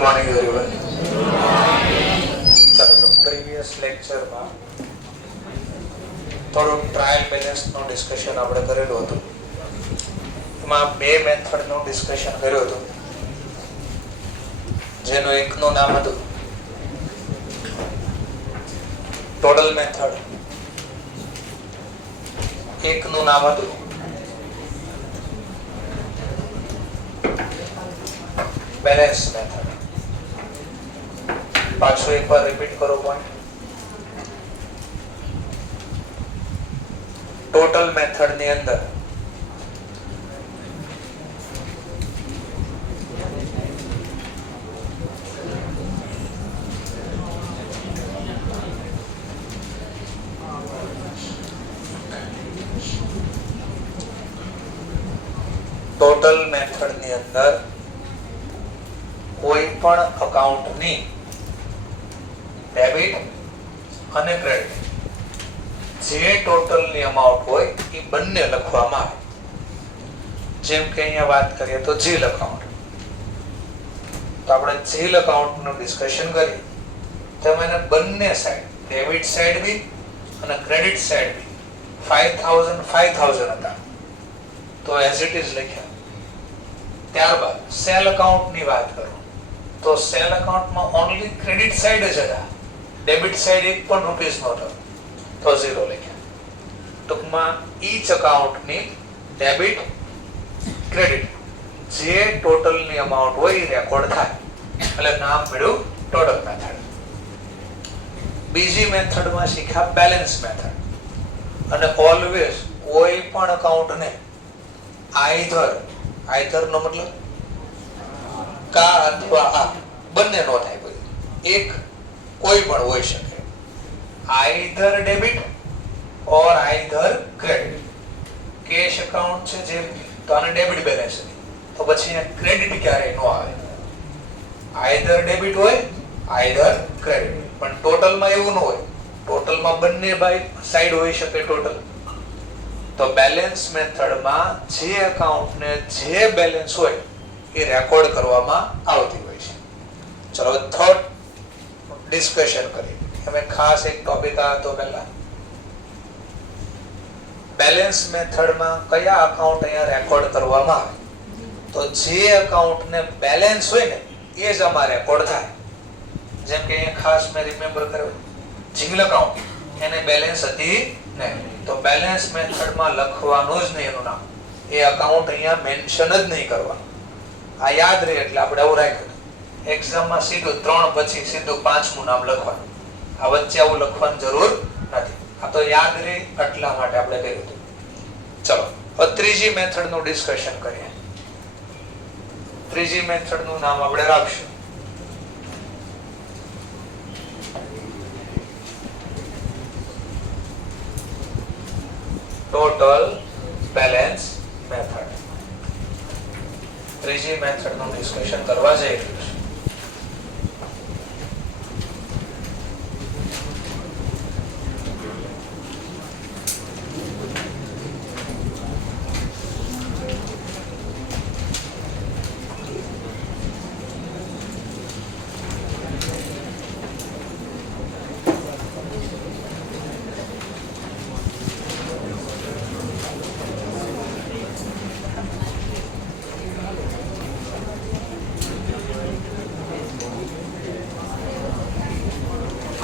Good morning everyone. ચાલો તો previous લેક્ચરમાં થોડું ટ્રાયલ બેલેન્સનું ડિસ્કશન આપણે કરેલું હતું. એમાં બે મેથડનું ડિસ્કશન કર્યું હતું, જેનું એકનું નામ હતું ટોટલ મેથડ, એકનું નામ હતું બેલેન્સ મેથડ. પાછું એકવાર રિપીટ કરો પોઈન્ટ. ટોટલ મેથડ ની અંદર કોઈ પણ અકાઉન્ટની ડેબિટ અને ક્રેડિટ જે ટોટલની અમાઉન્ટ હોય એ બંને લખવામાં આવે. જેમ કે અહીંયા વાત કરીએ તો જીલ અકાઉન્ટ, તો આપણે જીલ અકાઉન્ટનું ડિસ્કશન કરીએ તો એને બંને સાઈડ, ડેબિટ સાઈડ બી અને ક્રેડિટ સાઈડ બી 5000 હતા, તો એઝ ઇટ ઇઝ લખ્યા. ત્યારબાદ સેલ અકાઉન્ટની વાત કરું તો સેલ અકાઉન્ટમાં ઓન્લી ક્રેડિટ સાઈડ જ હતા, ડેબિટ સાઈડ એક પણ રૂપીસ નહોતો, તો 0 લખ્યા. ટૂંકમાં ઈચ અકાઉન્ટની ડેબિટ ક્રેડિટ જે ટોટલની અમાઉન્ટ હોય એ રેકોર્ડ થાય, એટલે નામ મળ્યું ટોટલ મેથડ. બીજી મેથડમાં શીખ્યા બેલેન્સ મેથડ. અને ઓલવેઝ કોઈ પણ અકાઉન્ટને આઈધર નો મતલબ કા અથવા આ બંને નો થાય, કોઈ એક કોઈ પણ હોઈ શકે, આઈધર ડેબિટ ઓર આઈધર ક્રેડિટ. કેશ અકાઉન્ટ છે જે, તો આને ડેબિટ બેલેન્સ છે, તો પછી અહીંયા ક્રેડિટ ક્યારેય નો આવે, આઈધર ડેબિટ હોય આઈધર ક્રેડિટ. પણ ટોટલમાં એવું ન હોય, ટોટલમાં બંને બાય સાઈડ હોઈ શકે ટોટલ. તો બેલેન્સ મેથડમાં જે અકાઉન્ટને જે બેલેન્સ હોય એ રેકોર્ડ કરવામાં આવતી હોય છે. ચલો થર્ડ ડિસ્કશન કરીએ. અમે ખાસ એક ટોપિક આ હતો પહેલા, બેલેન્સ મેથડમાં કયા અકાઉન્ટ અહીંયા રેકોર્ડ કરવામાં આવે, તો જે અકાઉન્ટને બેલેન્સ હોય ને એ જ આમાં રેકોર્ડ થાય. જેમ કે અહીંયા ખાસ મેં રિમેમ્બર કર્યો, જીંગલ અકાઉન્ટ એને બેલેન્સ હતી નહીં, તો બેલેન્સ મેથડમાં લખવાનું જ નહીં એનું નામ, એ અકાઉન્ટ અહીંયા મેન્શન જ નહીં કરવાનું. આ યાદ રહે એટલે આપણે આવું રાખ્યું. એક્ઝામમાં સીધું 3 પછી સીધું 5મું નામ લખવાનું, આ વચ્ચે આવું લખવાની જરૂર નથી. આ તો યાદ રહે એટલા માટે આપણે કર્યું હતું. ચલો હવે ત્રીજી મેથડનું ડિસ્કશન કરીએ. ત્રીજી મેથડનું નામ આપણે રાખશું ટોટલ બેલેન્સ મેથડ. ત્રીજી મેથડનું ડિસ્કશન કરવા જઈ રહ્યું છે.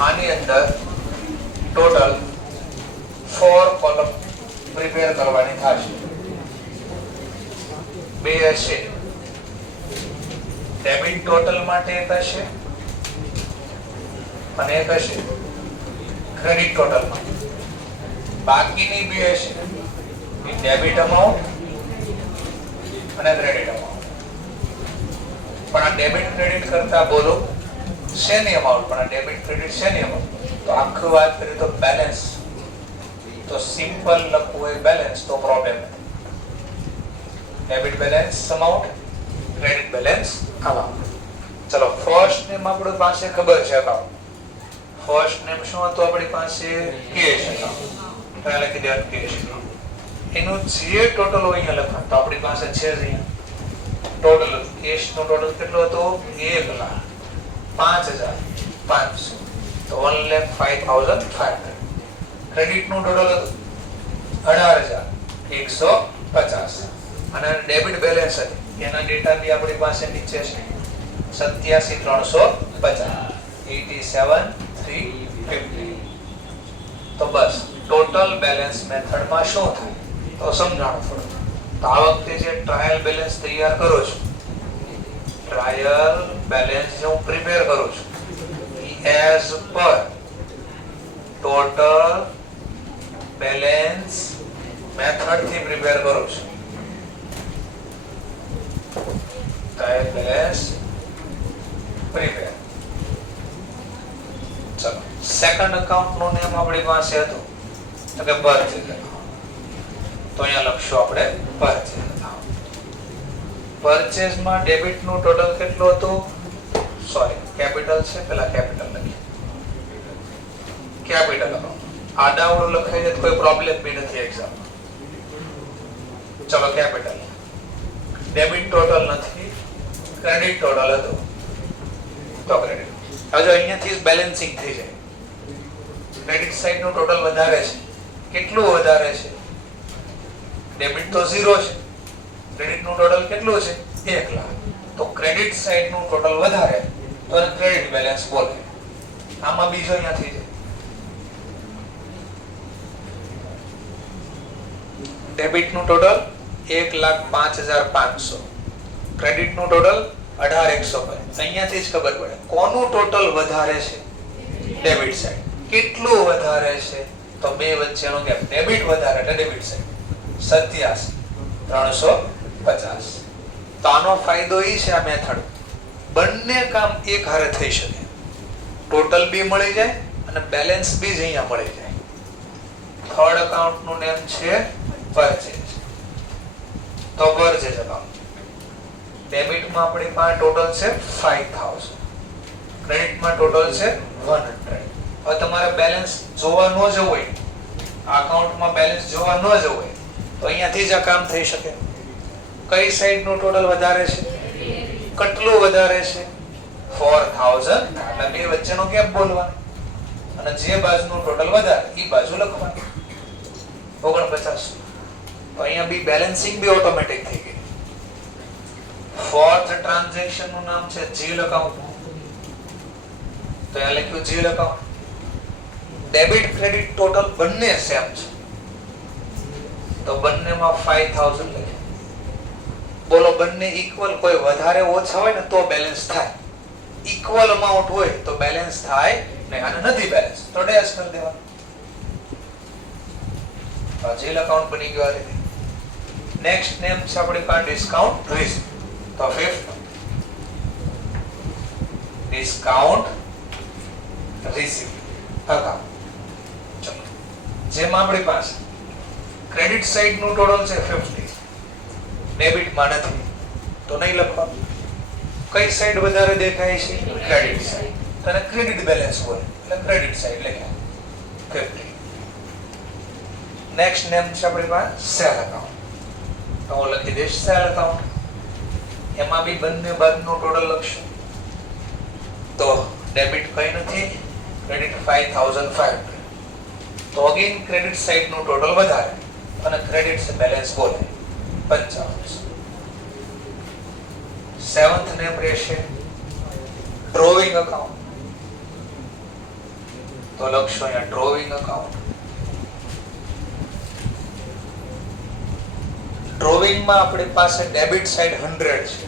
આની અંદર ટોટલ 4 કોલમ પ્રિપેર કરવાની થશે. 2 હશે ડેબિટ ટોટલ માટે, એક હશે અને એક હશે ક્રેડિટ ટોટલ માટે. બાકીની 2 હશે ડેબિટ અમાઉન્ટ અને ક્રેડિટ અમાઉન્ટ. પણ આ ડેબિટ ક્રેડિટ કરતા બોલો શેની અમાઉન્ટ, પણ આ ડેબિટ ક્રેડિટ શેની અમાઉન્ટ, તો આખું વાત કરીએ તો બેલેન્સ. તો સિમ્પલ લખવું હોય બેલેન્સ તો પ્રોબ્લેમ નથી. Debit balance amount, credit balance amount. ચલો ફર્સ્ટ નેમ આપણી પાસે ખબર છે અકાઉન્ટ. ફર્સ્ટ નેમ શું હતું આપણી પાસે? Cash account. તો આ લખી દેવાનું કેશ અકાઉન્ટ. એનું જે ટોટલ હોય અહીંયા લખવાનું, તો આપણી પાસે છે જ અહીંયા ટોટલ કેશ નો ટોટલ કેટલો હતો? 1 લાખ. 5,500 તો 1,05,500. ક્રેડિટ નું ટોટલ હતું 18,150 અને ડેબિટ બેલેન્સ હતી એના ડેટા બી આપણી પાસે નીચે છે 87,350 87,350. તો બસ ટોટલ બેલેન્સ મેથડમાં શું થાય તો સમજાણું થોડું. તો આ વખતે જે ટ્રાયલ બેલેન્સ તૈયાર કરું છું, ટ્રાયલ બેલેન્સ જે હું પ્રિપેર કરું છું as per total balance method થી પ્રિપેર કરું છું. Trial balance prepare. ચલો સેકન્ડ અકાઉન્ટ નું નેમ આપણી પાસે હતું તો કે પરચેઝ અકાઉન્ટ. તો અહીંયા લખશું આપણે પરચેઝ અકાઉન્ટ. પરચેઝ માં ડેબિટ નું ટોટલ કેટલું હતું? સોરી કેપિટલ છે, પેલા કેપિટલ લખીએ. કેપિટલ અકાઉન્ટ આડાવડું લખાઈ જાય તો કોઈ પ્રોબ્લેમ બી નથી એક્ઝામમાં. ચલો કેપિટલ. ડેબિટ ટોટલ નથી, ક્રેડિટ ટોટલ હતું તો ક્રેડિટ. હવે જો અહીંયાથી જ બેલેન્સિંગ થઈ જાય. ક્રેડિટ સાઈડ નું ટોટલ વધારે છે. કેટલું વધારે છે? ડેબિટ તો 0 છે, ક્રેડિટ નું ટોટલ કેટલું છે? 1 લાખ. તો ક્રેડિટ સાઈડ નું ટોટલ વધારે તો એને ક્રેડિટ બેલેન્સ બોલે. આમાં બીજો અહીંયા થઈ જાય. ડેબિટ નું ટોટલ 1,05,500, ક્રેડિટ નું ટોટલ 18,150. અહીંયાથી જ ખબર પડે કોનું ટોટલ વધારે છે. Debit side. કેટલું વધારે છે? તો બે વચ્ચેનો ગેપ. ડેબિટ વધારે એટલે ડેબિટ સાઈડ 87,350. તો આનો ફાયદો એ છે આ મેથડ બંને કામ એક હારે થઈ શકે. ટોટલ બી મળી જાય અને બેલેન્સ બી જ અહીંયા મળી જાય. થર્ડ અકાઉન્ટ નું નેમ છે પરચેઝ. તો પરચેઝ અકાઉન્ટ. ડેબિટ માં આપણી પાસે ટોટલ છે 5,000, ક્રેડિટ માં ટોટલ છે 100. હવે તમારે બેલેન્સ જોવા ન જવું હોય, અકાઉન્ટમાં બેલેન્સ જોવા ન જવું હોય તો અહીંયાથી જ આ કામ થઈ શકે. કઈ સાઈડ નું ટોટલ વધારે છે? કેટલું વધારે છે? 4,000. એટલે બે વચ્ચેનો ગેપ બોલવાનો અને જે બાજુનું ટોટલ વધારે એ બાજુ લખવાનું 49. તો અહીંયા બી બેલેન્સિંગ બી ઓટોમેટિક થઈ ગઈ. ફોર્થ ટ્રાન્ઝેક્શન નું નામ છે જીલ અકાઉન્ટ. તો અહીંયા લખ્યું જીલ અકાઉન્ટ. ડેબિટ ક્રેડિટ ટોટલ બંને સેમ છે તો બંનેમાં 5,000 લખ્યું. બોલો બંને ઇક્વલ, કોઈ વધારે ઓછા હોય ને તો બેલેન્સ થાય. ઇક્વલ અમાઉન્ટ હોય તો બેલેન્સ થાય ને, અને નથી બેલેન્સ તો ડેશ કરી દેવાનું. જીલ અકાઉન્ટ બની ગયો આ રીતે. નેક્સ્ટ નેમ છે આપણી પાસે ડિસ્કાઉન્ટ રિસીપ્ટ. તો ફિફ્થ ડિસ્કાઉન્ટ રિસીપ્ટ અકાઉન્ટ. ચલો જેમાં આપણી પાસે ક્રેડિટ સાઈડ નું ટોટલ છે 50, ડેબિટ માં નથી તો નહીં લખવાનું. કઈ સાઈડ વધારે દેખાય છે? Credit side. અને ક્રેડિટ બેલેન્સ હોય એટલે ક્રેડિટ સાઈડ લખ્યા 50. નેક્સ્ટ નેમ છે આપણી પાસે સેલ અકાઉન્ટ. તો હું લખી દઈશ સેલ અકાઉન્ટ. એમાં બી બંને બાજુનું ટોટલ લખશું. તો ડેબિટ કઈ નથી, ક્રેડિટ 5,500. તો અગેન ક્રેડિટ સાઈડ નું ટોટલ વધારે અને ક્રેડિટ બેલેન્સ બોલે 55. સેવન્થ નેમ રહેશે ડ્રોવિંગ અકાઉન્ટ. તો લખશો અહીંયા ડ્રોવિંગ અકાઉન્ટ. ડ્રોવિંગ માં આપણી પાસે ડેબિટ સાઈડ 100 છે,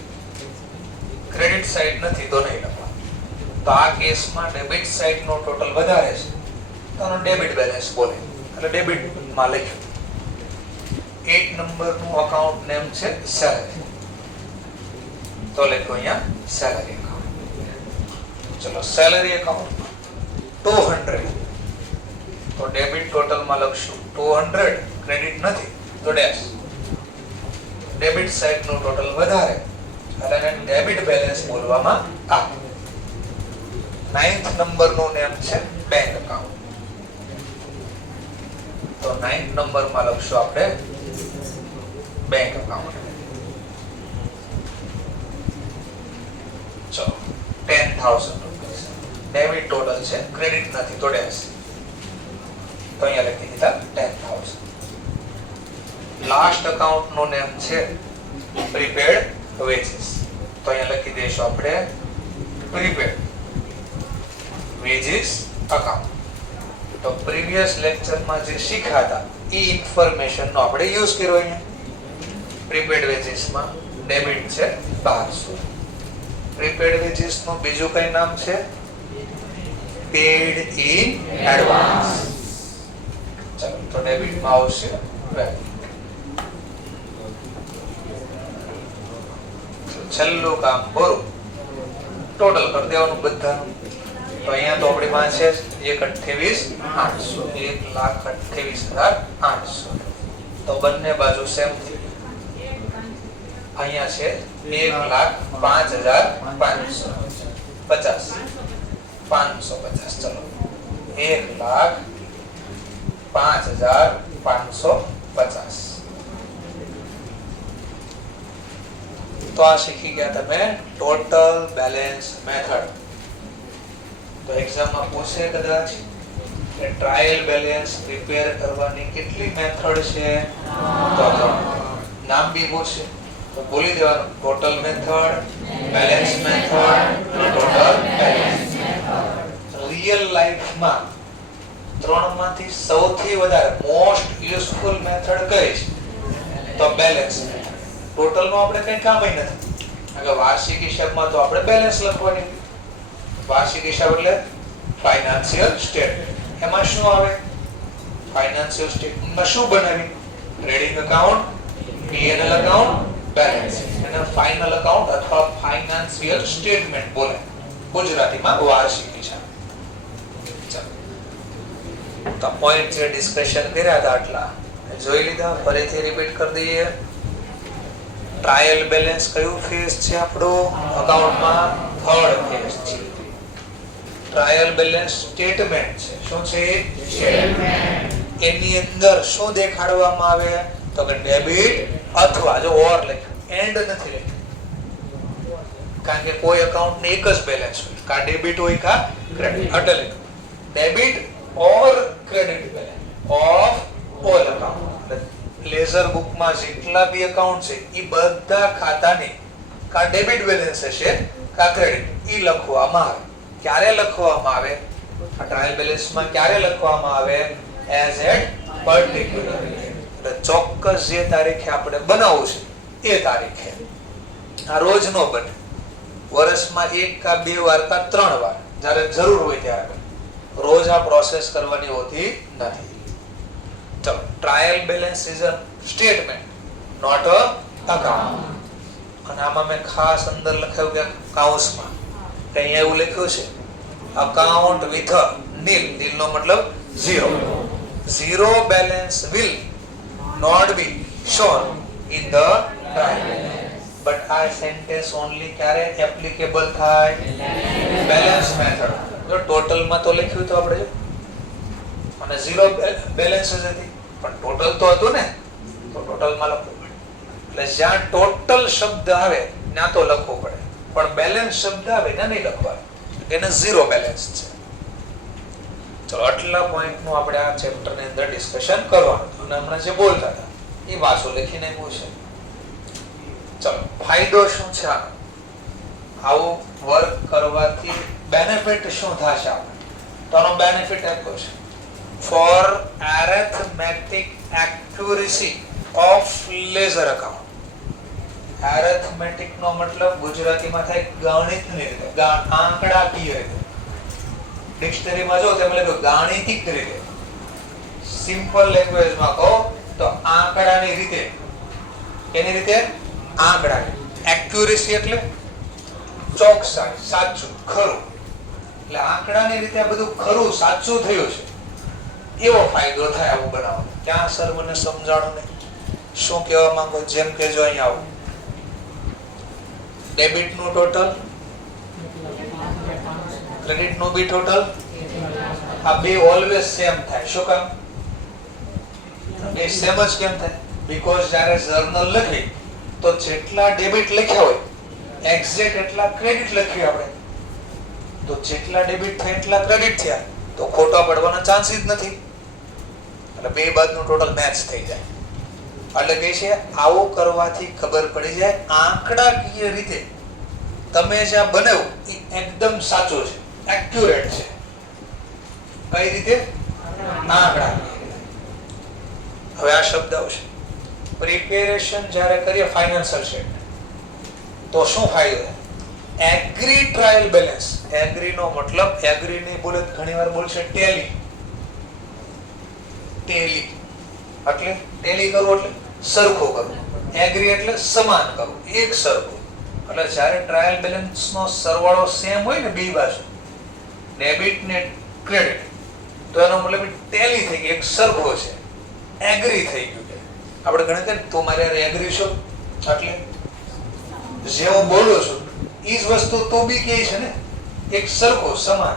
ક્રેડિટ સાઈડ નથી તો નહીં લખવાનું. તો આ કેસમાં ડેબિટ સાઈડ નો ટોટલ વધારે છે તો આનો ડેબિટ બેલેન્સ બોલે એટલે ડેબિટ માં લખ્યું. 8 નંબર નું અકાઉન્ટ નેમ છે સેલરી. તો લખ્યું અહીંયા સેલરી અકાઉન્ટ. ચલો સેલરી અકાઉન્ટ 200. તો ડેબિટ ટોટલ માં લખશું 200, ક્રેડિટ નથી તો ડેશ. ડેબિટ સાઈડ નું ટોટલ વધારે એટલે ડેબિટ બેલેન્સ બોલવામાં આવે. 9th નંબર નું નેમ છે બેંક અકાઉન્ટ. તો 9th નંબર માં લખશું આપણે બેંક અકાઉન્ટ. ચલો 10,000 રૂપિયા. ડેબિટ ટોટલ છે, ક્રેડિટ નથી તો ડેશ. તો અહીંયા લખી દીધા 10,000. લાસ્ટ અકાઉન્ટ નું નેમ છે પ્રીપેડ વેજીસ. તો અહીંયા લખી દઈશું આપણે પ્રીપેડ વેજીસ અકાઉન્ટ. તો પ્રીવિયસ લેક્ચરમાં જે શીખ્યા હતા એ ઇન્ફોર્મેશન નો આપણે યુઝ કર્યો. અહીંયા પ્રીપેડ વેજીસ માં ડેબિટ છે 1200. પ્રીપેડ વેજીસ નું બીજું કઈ નામ છે પેડ ઇન એડવાન્સ. ચલો તો ડેબિટ માં આવશે છેલ્લું કામ ભરું ટોટલ કરી દેવાનું બધાનું. તો અહીંયા તો આપણી પાસે 1,28,800 1,28,800. તો બંને બાજુ સેમ થઈ. અહીંયા છે 1,05,550 550. ચલો 1,05,550. તો આ શીખી ગયા તમે ટોટલ બેલેન્સ મેથડ. તો એક્ઝામ માં પૂછે કદાચ કે ટ્રાયલ બેલેન્સ પ્રિપેર કરવાની કેટલી મેથડ છે, તો નામ બી પૂછે તો બોલી દેવાનું total method, balance method, total balance method. Real life માં ત્રણમાંથી સૌથી વધારે મોસ્ટ યુઝફુલ મેથડ કઈ છે તો બેલેન્સ મેથડ. ટોટલ નો આપણે કઈ કામ જ નથી. કારણ કે વાર્ષિક હિસાબમાં તો આપણે બેલેન્સ લખવાની. વાર્ષિક હિસાબ એટલે ફાઇનાન્શિયલ સ્ટેટમેન્ટ. એમાં શું આવે? ફાઇનાન્શિયલ સ્ટેટમેન્ટમાં શું બનાવી? Trading account, P&L account, balance અને ફાઇનલ એકાઉન્ટ અથવા ફાઇનાન્શિયલ સ્ટેટમેન્ટ બોલે ગુજરાતીમાં વાર્ષિક હિસાબ. તો પોઈન્ટ જે ડિસ્કશન કર્યા હતા આટલા જોઈ લીધા. ફરીથી રિપીટ કરી દઈએ. ટ્રાયલ બેલેન્સ કયું ફેઝ છે આપણું અકાઉન્ટમાં? થર્ડ ફેઝ છે. ટ્રાયલ બેલેન્સ સ્ટેટમેન્ટ છે. શું છે? સ્ટેટમેન્ટ. એની અંદર શું દેખાડવામાં આવે તો કે ડેબિટ અથવા જો ઓર લખ્યું એન્ડ નથી લખ્યું. કારણ કે કોઈ એકાઉન્ટ ને એક જ બેલેન્સ હોય, કા ડેબિટ હોય કા ક્રેડિટ. એટલે લખ્યું debit or credit balance of all account. Ledger book માં જેટલા બી એકાઉન્ટ છે એ બધા ખાતાની કા ડેબિટ બેલેન્સ હશે કા ક્રેડિટ ઈ લખવામાં આવે. ક્યારે લખવામાં આવે? આ ટ્રાયલ બેલેન્સ માં ક્યારે લખવામાં આવે? As at particular. એટલે ચોક્કસ જે તારીખે આપણે બનાવવું છે એ તારીખે. આ રોજ નો બને. વર્ષમાં એક કા બે વાર કા ત્રણ વાર જ્યારે જરૂર હોય ત્યારે. રોજ આ પ્રોસેસ કરવાની હોતી નથી. ચલો trial balance is a statement not a account. અને આમાં મેં ખાસ અંદર લખાયું કે કાઉન્સમાં કે અહીંયા એવું લખ્યું છે account with a Neel. Nil નો મતલબ zero. Zero balance will not be shown in the trial. But આ સેન્ટેન્સ ઓન્લી ક્યારે એપ્લિકેબલ થાય? Balance method. જો ટોટલ માં તો લખ્યું તો આપણે અને ઝીરો બેલેન્સ જ હતી પણ ટોટલ તો હતું ને, તો ટોટલ માં લખવું પડે. એટલે જ્યાં ટોટલ શબ્દ આવે ત્યાં તો લખવું પડે, પણ બેલેન્સ શબ્દ આવે ત્યાં નહીં લખવાનું. એને ઝીરો બેલેન્સ છે. ચલો આટલા પોઈન્ટ નું આપણે આ ચેપ્ટર ની અંદર ડિસ્કશન કરવાનું હતું. અને હમણાં જે બોલતા હતા એ વાંચો લખીને આપ્યું છે. ચલો ફાયદો શું છે? આવું વર્ક કરવાથી બેનિફિટ શું થશે આપણે? તો આનો બેનિફિટ આપ્યો છે for arithmetic accuracy of ledger account. arithmetic નો મતલબ ગુજરાતીમાં થાય ગણિતની રીતે, આંકડાકીય રીતે. ડિક્શનરીમાં જો તેમાં લખ્યું ગાણિતિક રીતે. સિમ્પલ લેંગ્વેજમાં કહો તો આંકડાની રીતે. કેની રીતે? આંકડાની. એક્યુરેસી એટલે ચોકસાઈ, સાચું, ખરું. એટલે આંકડાની રીતે આ બધું ખરું સાચું થયું છે એવો ફાયદો થાય આવું બનાવવાનો. ક્યાં સર મને સમજાણો નહીં, શું કહેવા માંગો? જેમ કે જો અહીં આવો ડેબિટ નું ટોટલ, ક્રેડિટ નું બી ટોટલ, આ બે ઓલવેઝ સેમ થાય. શું કામ બે સેમ જ કેમ થાય? બીકોઝ જ્યારે જર્નલ લખી તો જેટલા ડેબિટ લખ્યા હોય એક્ઝેક્ટ એટલા ક્રેડિટ લખ્યું આપણે. તો જેટલા ડેબિટ થાય એટલા ક્રેડિટ થયા, તો ખોટા પડવાના ચાન્સ જ નથી. એટલે બે બાજુનું ટોટલ મેચ થઈ જાય. એટલે કે છે આવું કરવાથી ખબર પડી જાય આંકડાકીય રીતે તમે જ્યાં બનાવ્યું એ એકદમ સાચો છે, એક્યુરેટ છે. કઈ રીતે? આંકડાકીય. હવે આ શબ્દ આવશે. પ્રિપેરેશન જ્યારે કરીએ ફાઇનાન્શિયલ સ્ટેટમેન્ટ તો શું ફાયદો? Agree trial balance. એગ્રી નો મતલબ એગ્રી નહીં બોલે ઘણીવાર બોલશે ટેલી. ટેલી એટલે ટેલી કરવું એટલે સરખું કરવું, એગ્રી એટલે સમાન કરવું, એક સરખું. એટલે જ્યારે ટ્રાયલ બેલેન્સ નો સરવાળો સેમ હોય ને બે બાજુ, ડેબિટ ને ક્રેડિટ, તો એનો મતલબ ટેલી થઈ ગઈ, એક સરખો છે, એગ્રી થઈ ગયું છે. આપણે ગણે કે તું મારે એગ્રી છો એટલે જે હું બોલું છું એ જ વસ્તુ તો બી કહે છે ને, એક સરખો સમાન.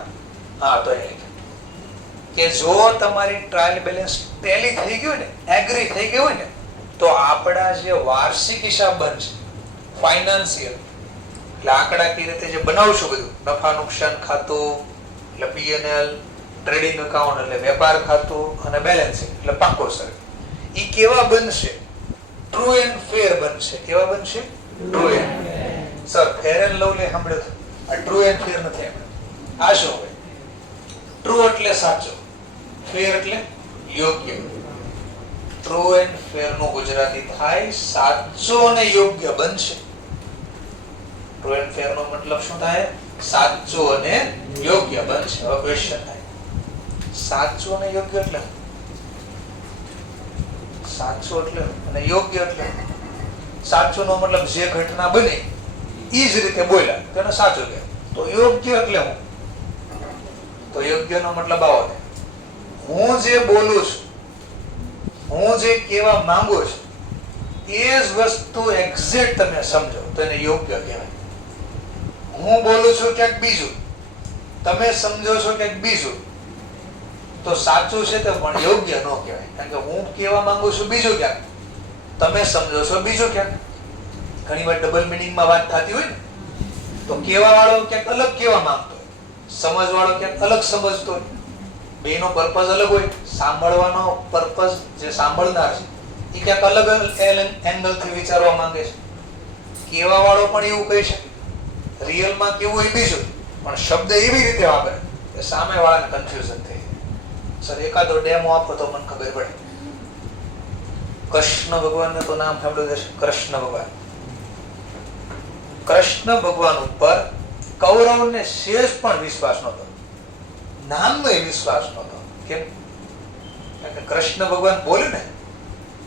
હા, તો એ કે જો તમારી ટ્રાયલ બેલેન્સ ટેલી થઈ ગયું ને, એગ્રી થઈ ગયું હોય ને, તો આપણા જે વાર્ષિક હિસાબ બનશે ફાઇનાન્સિયલ, એટલે આંકડાકીય રીતે જે બનાવશું બધું, નફા નુકસાન ખાતું એટલે P&L, ટ્રેડિંગ એકાઉન્ટ એટલે વેપાર ખાતું, અને બેલેન્સ શીટ એટલે પાકો સર, ઈ કેવા બનશે? ટ્રુ એન્ડ ફેર બનશે. કેવા બનશે? True and sir. Fair and lovely સાંભળ્યો તો, આ ટ્રુ એન્ડ ફેર નથી સાંભળ્યો. આ શું હોય? ટ્રુ એટલે સાચો, ફેર એટલે યોગ્ય. ટ્રુ એન્ડ ફેર નું ગુજરાતી થાય સાચો અને યોગ્ય બનશે. ટ્રુ એન્ડ ફેર નો મતલબ શું થાય? સાચો અને યોગ્ય બનશે. હવે ક્વેશ્ચન થાય, સાચો અને યોગ્ય એટલે? સાચો એટલે અને યોગ્ય એટલે? સાચો નો મતલબ જે ઘટના બને ઈ જ રીતે બોલ્યા તેને સાચું કહે. તો યોગ્ય એટલે હું? તો યોગ્ય નો મતલબ આવો છે, હું જે બોલું છું, હું જે કહેવા માંગુ છું એ જ વસ્તુ એક્ઝેક્ટ તમે સમજો તો એને યોગ્ય કહેવાય. હું બોલું છું ક્યાંક બીજું, તમે સમજો છો ક્યાંક બીજું, તો સાચું છે તો પણ યોગ્ય ન કહેવાય. કારણ કે હું કહેવા માંગુ છું બીજું ક્યાંક, તમે સમજો છો બીજું ક્યાંક. ઘણી વાર ડબલ મિનિંગમાં વાત થતી હોય ને, તો કહેવા વાળો ક્યાંક અલગ કહેવા માંગતો હોય, સમજ વાળો ક્યાંક અલગ સમજતો હોય. બેનો પર્પઝ અલગ હોય. સાંભળવાનો પર્પઝ જે સાંભળનાર છે એ ક્યાંક અલગ એંગલથી વિચારવા માંગે છે. કહેવા વાળો પણ એવું કહે છે, રિયલમાં કેવું હોય બીજું, પણ શબ્દ એવી રીતે વાપરે કે સામે વાળાને કન્ફ્યુઝન થઈ જાય. સર એકાદો ડેમો આપો તો મને ખબર પડે. કૃષ્ણ ભગવાનને તો નામ સાંભળ્યું હશે, કૃષ્ણ ભગવાન. કૃષ્ણ ભગવાન ઉપર કૌરવને શેષ પણ વિશ્વાસ નહોતો, નામનો એ વિશ્વાસ નહોતો. કેમ? કારણ કે કૃષ્ણ ભગવાન બોલે ને,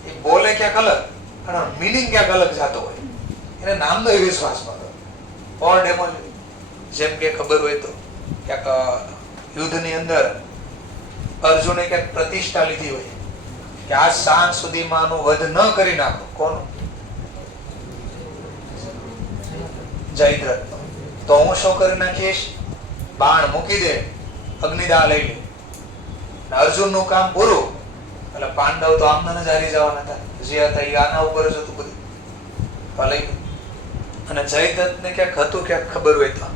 એ બોલે ક્યાંક અલગ અને મીનિંગ ક્યાંક અલગ જતો હોય, એને નામનો એ વિશ્વાસ નહોતો. ઓર ડેમો જેમ કે ખબર હોય તો ક્યાંક યુદ્ધની અંદર અર્જુને ક્યાંક પ્રતિષ્ઠા લીધી હોય કે આજ સાંજ સુધીમાં આનું વધ ન કરી નાખો. કોનું? જયદ્રથ. તો હું શું કરી નાખીશ? બાણ મૂકી દે, અગ્નિદાહ લઈ લે. અર્જુન નું કામ પૂરું. એટલે પાંડવ તો આમને જ હારી જવાના હતા, જે હતા એ આના ઉપર જ હતું બધું. લઈ અને જયદ્રથ ને ક્યાંક હતું, ક્યાંક ખબર હોય તો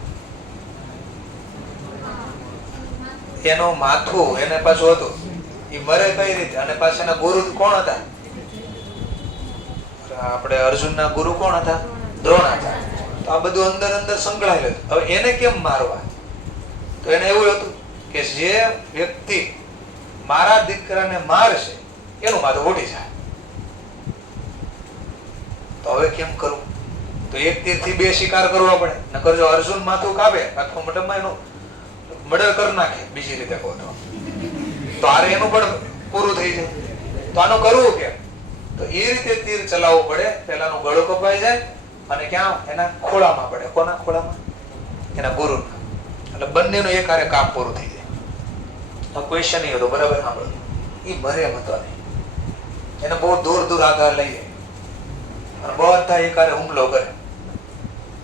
એનું માથું એને પાછું હતું, એ મરે કઈ રીતે? અને પાછા એના ગુરુ કોણ હતા? આપણે અર્જુનના ગુરુ કોણ હતા? દ્રોણ હતા. તો આ બધું અંદર અંદર સંકળાયેલું. હવે એને કેમ મારવા? તો એને એવું હતું કે જે વ્યક્તિ મારા દીકરાને મારશે એનું માથું ઉડી જાય. તો હવે કેમ કરવું? તો એક તીરથી બે શિકાર કરવા પડે. નકર જો અર્જુન માથું કાપે આખો મતલબમાં એનું મર્ડર કરી નાખે, બીજી રીતે કહો તો આરે એનું પણ પૂરું થઈ જાય. તો આનું કરવું કેમ? તો એ રીતે તીર ચલાવવું પડે. પેલાનું ગળું કપાઈ જાય અને ક્યાં? એના ખોળામાં પડે. કોના ખોળામાં? એના ગુરુના. એટલે બંનેનું એક હારે કામ પૂરું થઈ જાય. તો ક્વેશ્ચન એ હતો, બરાબર સાંભળો, એ મરે હતો નહીં, એને બહુ દૂર દૂર આઘાત લઈ જાય અને બધા એક હારે હુમલો કરે.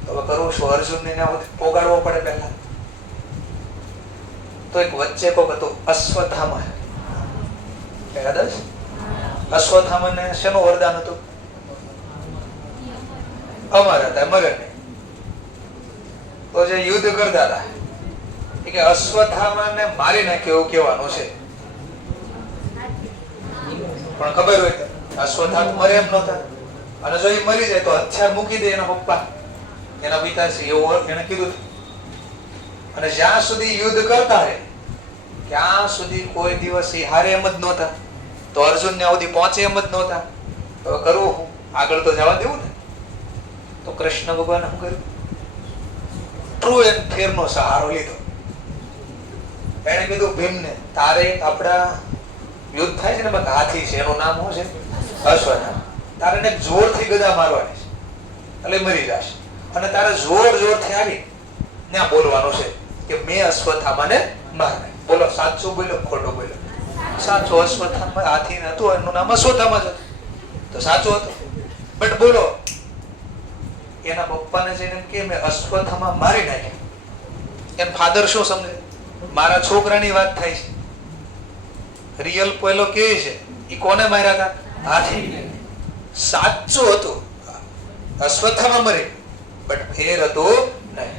તો હવે કરવું શું? અર્જુનને પોગાડવો પડે પહેલા. તો એક વચ્ચે કોક હતું અશ્વત્થામા. અશ્વત્થામાને શેનું વરદાન હતું? અમર હતા, મરે નહીં. તો જે યુદ્ધ કરતા હતા કે અશ્વત્થામાને મારી નાખ્યો એવું કહેવાનું છે. પણ ખબર હોય તો અશ્વત્થામા મરે એમ નહોતા, અને જો એ મરી જાય તો હથિયાર મૂકી દે એના પપ્પા, એના પિતાશ્રી, એવું એને કીધું. અને જ્યાં સુધી યુદ્ધ કરતા રહે ત્યાં સુધી કોઈ દિવસ એ હારે એમ જ નહોતા. તો અર્જુન ને સુધી પહોંચે એમ જ નહોતા. હવે કરવું હું, આગળ તો જવા દેવું ને. તો કૃષ્ણ ભગવાને શું કર્યું? ટ્રુ એન્ડ ફેર નો સહારો લીધો. એને કીધું ભીમને, તારે આપડા યુદ્ધ થાય છે ને બધા હાથી છે, એનું નામ શું છે? અશ્વત્થામા. તારે એને જોરથી ગદા મારવાની છે, એટલે મરી જશે. અને તારે જોરથી આવી ત્યાં બોલવાનું છે કે મેં અશ્વત્થામાને માર્યો. બોલો, સાચું બોલ્યો ખોટું બોલ્યો? સાચું. અશ્વત્થામા હાથી હતું, એનું નામ અશ્વત્થામા જ હતું, તો સાચું હતું. બટ બોલો, એના પપ્પાને જઈને કે મેં અશ્વત્થામા મારી નાખ્યો. એન ફાધર શું સમજે? મારા છોકરાની વાત થાય છે. રિયલ પહેલો કે છે ઈ કોને માર્યા હતા? હાથી. સાચું હતું, અશ્વત્થામા મરી, બટ ફેર હતો નહીં.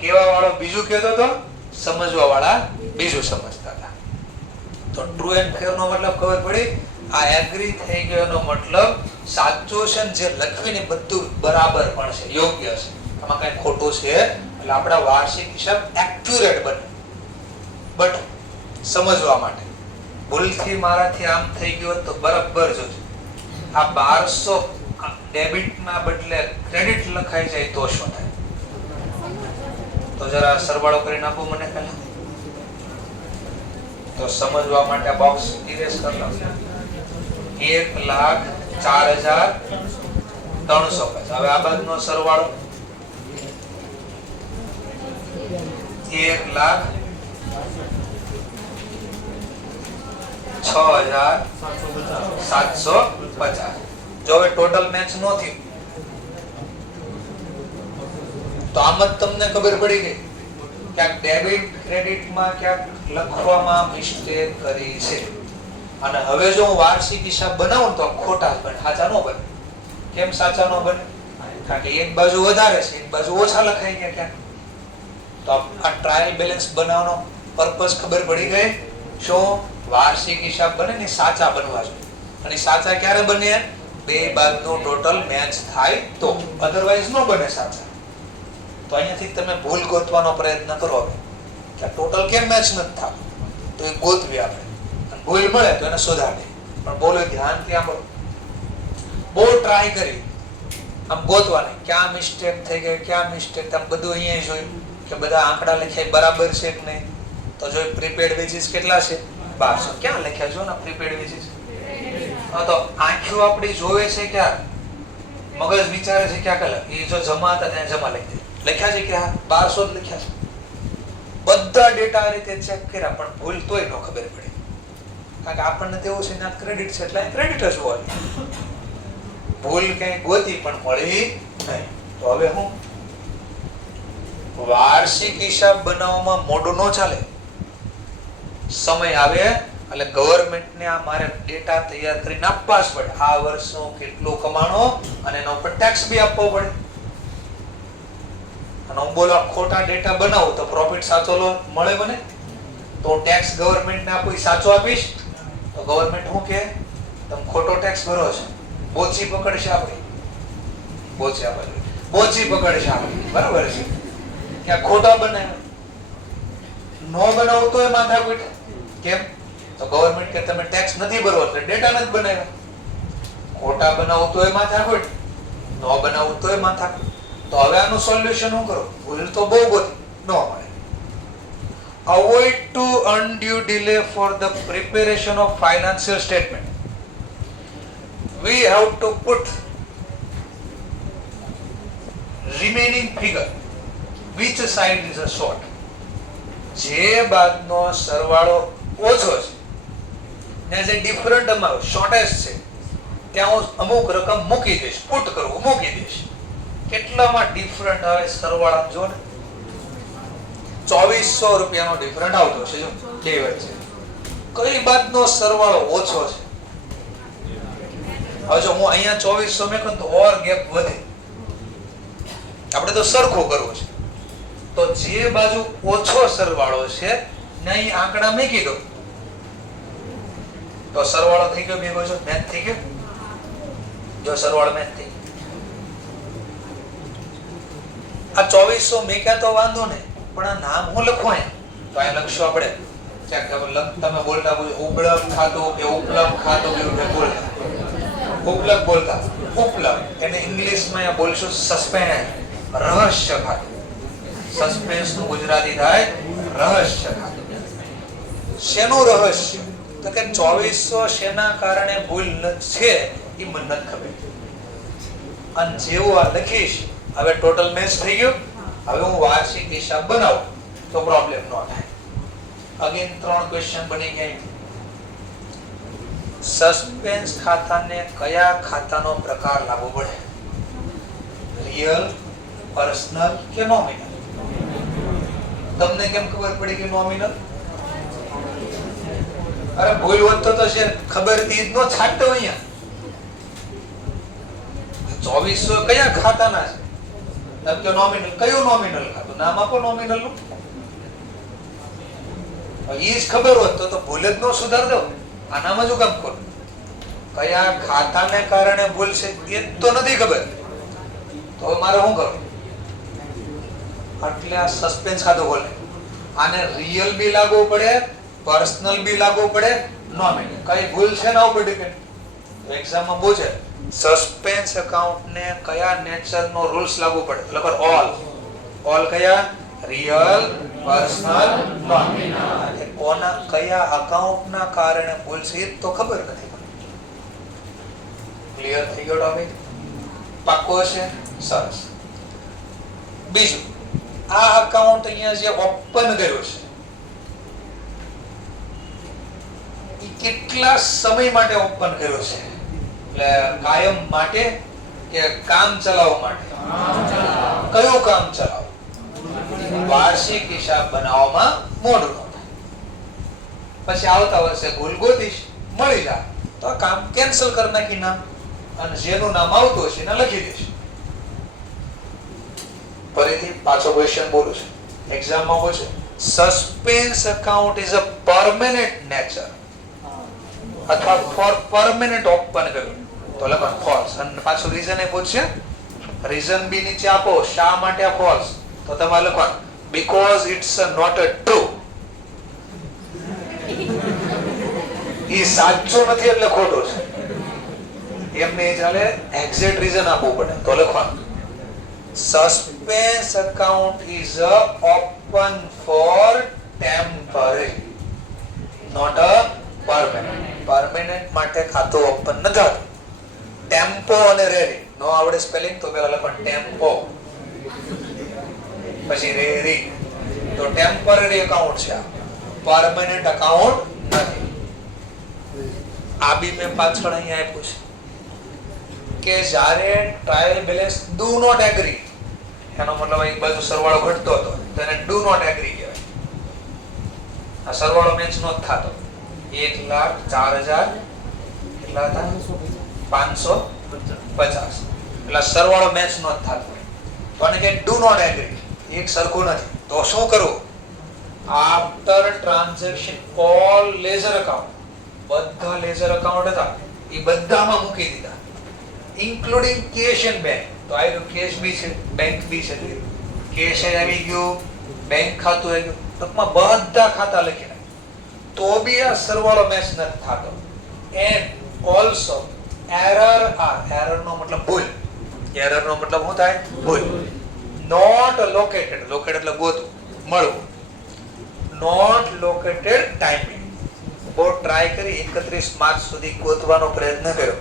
કેવા વાળો બીજું કહેતો હતો, સમજવા વાળા બીજું સમજતા હતા. તો ટ્રુ એન્ડ ફેર નો મતલબ ખબર પડી. આ એગ્રી થઈ ગયોનો મતલબ સાચું છે ને જે લખ્યું ને બધું બરાબર પણ છે, યોગ્ય છે, આમાં કઈ ખોટું છે. એટલે આપણા વાર્ષિક હિસાબ એક્યુરેટ બને. બટ સમજવા માટે ભૂલથી મારાથી આમ થઈ ગયો તો બરાબર જોજો. આ 1200 ડેબિટ ના બદલે ક્રેડિટ લખાઈ જાય તો શું થાય? તો જરા સરવાળો કરી નાખો મને પહેલા. તો સમજવા માટે બોક્સ ઇરેઝ કરી લો. 1,04,305. હવે આ બાજુનો સરવાળો 1,06,750. જો હવે ટોટલ મેચ નો થયું તો આમ જ તમને ખબર પડી ગઈ ક્યાંક ડેબિટ ક્રેડિટમાં ક્યાંક લખવામાં મિસ્ટેક કરી છે. અને હવે જો હું વાર્ષિક હિસાબ બનાવું તો ખોટા જ બને, સાચા નો બને. કેમ સાચા નો બને? કારણ કે એક બાજુ વધારે છે, એક બાજુ ઓછા લખાઈ ગયા ક્યાંક. તો આ ટ્રાયલ બેલેન્સ બનાવવાનો પર્પસ ખબર પડી ગઈ. શું વાર્ષિક હિસાબ બને ને સાચા બનવા જોઈએ. અને સાચા ક્યારે બને? બે બાજુનો ટોટલ મેચ થાય તો, અધરવાઇઝ નો બને સાચા. તો અહીંયાથી તમે ભૂલ ગોતવાનો પ્રયત્ન કરો કે આ ટોટલ કેમ મેચ નથી થતું, તો એ ગોતવી આપણે. ભૂલ મળે તો એને સુધારી. પણ બોલો ધ્યાનથી આંભળો. બહુ ટ્રાય કરી આમ ગોતવાની, ક્યાં મિસ્ટેક થઈ ગઈ, ક્યાં મિસ્ટેક. આમ બધું અહીંયા જોયું કે બધા આંકડા લખ્યા બરાબર છે કે નહીં. તો જો પ્રીપેડ વેજીસ કેટલા છે? 1200. ક્યાં લખ્યા જો ને પ્રીપેડ વેજીસ? હા, તો આંખો આપણી જોવે છે ક્યાં, મગજ વિચારે છે ક્યાં કલર. એ જો જમા હતા ત્યાં જમા લખી લખ્યા છે કે હા 1200 જ લખ્યા છે. બધા ડેટા આ રીતે ચેક કર્યા પણ ભૂલ તોય ન ખબર પડી. કારણ કે આપણને તેવું છે ને ક્રેડિટ છે એટલે ક્રેડિટ જ હોય. ભૂલ કઈ ગોતી પણ મળી નહીં. તો હવે હું વાર્ષિક હિસાબ બનાવવામાં મોડું ન ચાલે. સમય આવે એટલે ગવર્મેન્ટને આ મારે ડેટા તૈયાર કરીને આપવા જ પડે. આ વર્ષનો કેટલો કમાણો અને એના ઉપર ટેક્સ બી આપવો પડે. અને હું બોલો ખોટા ડેટા બનાવું તો પ્રોફિટ સાચો મળે મને? તો હું ટેક્સ ગવર્મેન્ટને આપું સાચો આપીશ તો ગવર્મેન્ટ શું કે તમે ખોટો ટેક્સ ભરો છો, બોચી પકડશે આપણી. બોચી પકડશે આપણી, બરાબર છે. કે ખોટા બનાવ્યા નો બનાવું તો એ માથાકૂટ. કેમ? તો ગવર્મેન્ટ કે તમે ટેક્સ નથી ભરવો એટલે ડેટા નથી બનાવ્યા. ખોટા બનાવું તો એ માથાકૂટ, નો બનાવું તો એ માથાકૂટ. તો હવે આનું સોલ્યુશન શું કરો? ભૂલ તો બહુ બધી ન મળે. Avoid to undue delay for the preparation of financial statement. We have to put remaining figure which side is a short. જે બાદનો સરવાળો ઓછો છે ને જે ડિફરન્ટ અમાઉન્ટ શોર્ટેજ છે ત્યાં હું અમુક રકમ મૂકી દઈશ, પુટ કરવું મૂકી દઈશ. કેટલામાં ડિફરન્ટ આવે સરવાળા જો ને 2400 રૂપિયાનો ડિફરન્ટ આવતો છે. જો બે વચ્ચે કઈ બાદનો સરવાળો ઓછો છે? હવે જો હું અહીંયા 2400 મેકું તો ઓર ગેપ વધે. આપણે તો સરખું કરવું છે. તો જે બાજુ ઓછો સરવાળો છે ને અહીં આંકડા મૂકી દો તો સરવાળો થઈ ગયો ભેગો છો મેચ થઈ ગયો જો સરવાળો મેચ થઈ આ 2400 મેક્યા તો વાંધો ને પણ આ નામ હું લખો અહીંયા તો અહીં લખશો આપણે તમે બોલતા ઉપલબ્ધ ખાતું કે ઉપલબ્ધ ખાતું કેવું બોલતા ઉપલબ્ધ બોલતા ઉપલબ્ધ એને ઇંગ્લિશમાં અહીંયા બોલશો સસ્પેન્સ રહસ્ય ખાતું સસ્પેન્સ નું ગુજરાતી થાય રહસ્ય ખાતું શેનું રહસ્ય તો કે 2400 શેના કારણે ભૂલ છે એ મને નથી ખબર અને જેવું આ લખીશ હવે ટોટલ મેચ થઈ ગયું હવે હું વાર્ષિક હિસાબ બનાવું તો પ્રોબ્લેમ ન થાય અગેન 3 ક્વેશ્ચન બની ગયા સસ્પેન્સ ખાતાને કયા ખાતાનો પ્રકાર લાગુ પડે રિયલ પર્સનલ કે નોમિનલ તમને કેમ ખબર પડી કે નોમિનલ અરે ભૂલ હોત તો છે ખબર થી જ નો છાંટતો અહીંયા 2400 કયા ખાતાના છે તમ કે નોમિનલ કયું નોમિનલ ખાતું નામ આપો નોમિનલ નું ઈ જ ખબર હોત તો ભૂલ જ નો સુધાર દો આનામાં જ કામ કરો કયા ખાતાને કારણે ભૂલ છે એ તો નથી ખબર તો મારે શું કરવું એટલે આ સસ્પેન્સ ખાતું બોલે આને રિયલ બી લાગુ પડે પર્સનલ બી લાગુ પડે નોમિનલ કઈ ભૂલ છે ના ઉપર ડિપેન્ડ એક્ઝામ માં પૂછે સસ્પેન્સ એકાઉન્ટ ને કયા નેચર નો રૂલ્સ લાગુ પડે લખો ઓલ કયા રિયલ પર્સનલ નોમિનલ કોના કયા અકાઉન્ટ ના કારણે ભૂલ છે તો ખબર નથી ક્લિયર થઈ ગયો ટોપિક પાક્કો છે સરસ બીજું આ અકાઉન્ટ અહીંયા જે ઓપન કર્યો છે એ કેટલા સમય માટે ઓપન કર્યો છે એટલે કાયમ માટે કે કામ ચલાવવા માટે કયું કામ ચલાવવું વાર્ષિક હિસાબ બનાવવામાં મોડું ન થાય પછી આવતા વર્ષે ભૂલ ગોતીશ મળી જાય તો આ કામ કેન્સલ કરી નાખી નામ અને જેનું નામ આવતું હશે એને લખી દઈશ ફરીથી પાછો ક્વેશ્ચન બોલું છું એક્ઝામમાં પૂછે suspense account is a permanent nature અથવા ફોર પરમેનન્ટ ઓપન કર્યું તો લખો ફોલ્સ અને પાછું રીઝન એ પૂછશે રીઝન બી નીચે આપો શા માટે આ ફોલ્સ તો તમારે લખવાનું because it's not a true ઈ સાચું નથી એટલે ખોટું છે એમને ચાલે એક્ઝેક્ટ રીઝન આપવું પડે તો લખવાનું suspense account is open for temporary not a permanent માટે ખાતું ઓપન ન થતું ટેમ્પો અને રેરી નો આવડે સ્પેલિંગ તો પેલા લખો ટેમ્પો પછી રેરી તો ટેમ્પરરી એકાઉન્ટ છે પરમેનન્ટ એકાઉન્ટ નથી આ બી મેં પાછળ અહીંયા આપ્યું છે કે જ્યારે trial balance do not agree એનો મતલબ એક બાજુ સરવાળો ઘટતો હતો તેને ડુ નોટ એગ્રી કહેવાય આ સરવાળો મેચ નો જ થતો 1,04,000 કેટલા હતા 550 એટલે સરવાળો મેચ નો જ થતો પણ કે ડુ નોટ એગ્રી એક સરખું નથી તો શું કરવું after transaction all ledger account બધા લેઝર એકાઉન્ટ હતા એ બધામાં મૂકી દીધા ઇન્ક્લુડિંગ કેશ એન્ડ બેંક તો આ કેશ બી છે બેંક બી છે કેશ આવી ગયું બેંક ખાતું આવી ગયું ટૂંકમાં બધા ખાતા લખી નાખ્યા તો બી આ સરવાળો મેચ નથી થતો એન્ડ ઓલસો એરર નો મતલબ ભૂલ એરર નો મતલબ શું થાય ભૂલ નોટ લોકેટેડ એટલે ગોતવું મળવું નોટ લોકેટેડ ટાઈમિંગ બહુ ટ્રાય કરી 31 માર્ચ સુધી ગોતવાનો પ્રયત્ન કર્યો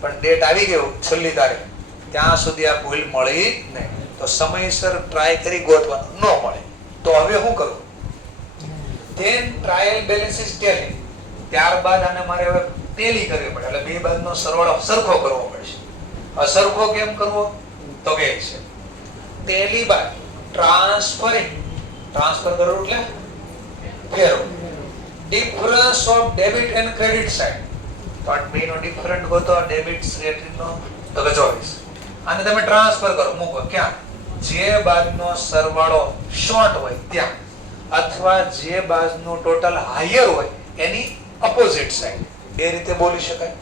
પણ ડેટ આવી ગયો છેલ્લી તારીખ ત્યાં સુધી આ ભૂલ મળી નહીં તો સમયસર ટ્રાય કરી ગોતવાનું ન મળે તો હવે શું કરવું then trial balance is tally ત્યારબાદ આને મારે હવે ટેલી કરવી પડે એટલે બે બાજુનો સરવાળો સરખો કરવો પડશે સરખો કેમ કરવો તો કે છે ટેલી બાય ટ્રાન્સફર કરવું એટલે ફેરવો difference of debit and credit side તો આ બેનો ડિફરન્ટ ગોતો ડેબિટ ક્રેડિટ નો તો કે 24 આને તમે ટ્રાન્સફર કરો મૂકો ક્યાં જે બાજુનો સરવાળો શોર્ટ હોય ત્યાં, અથવા જે બાજુનો ટોટલ હાયર હોય એની અપોઝિટ સાઈડ. બે રીતે બોલી શકાય.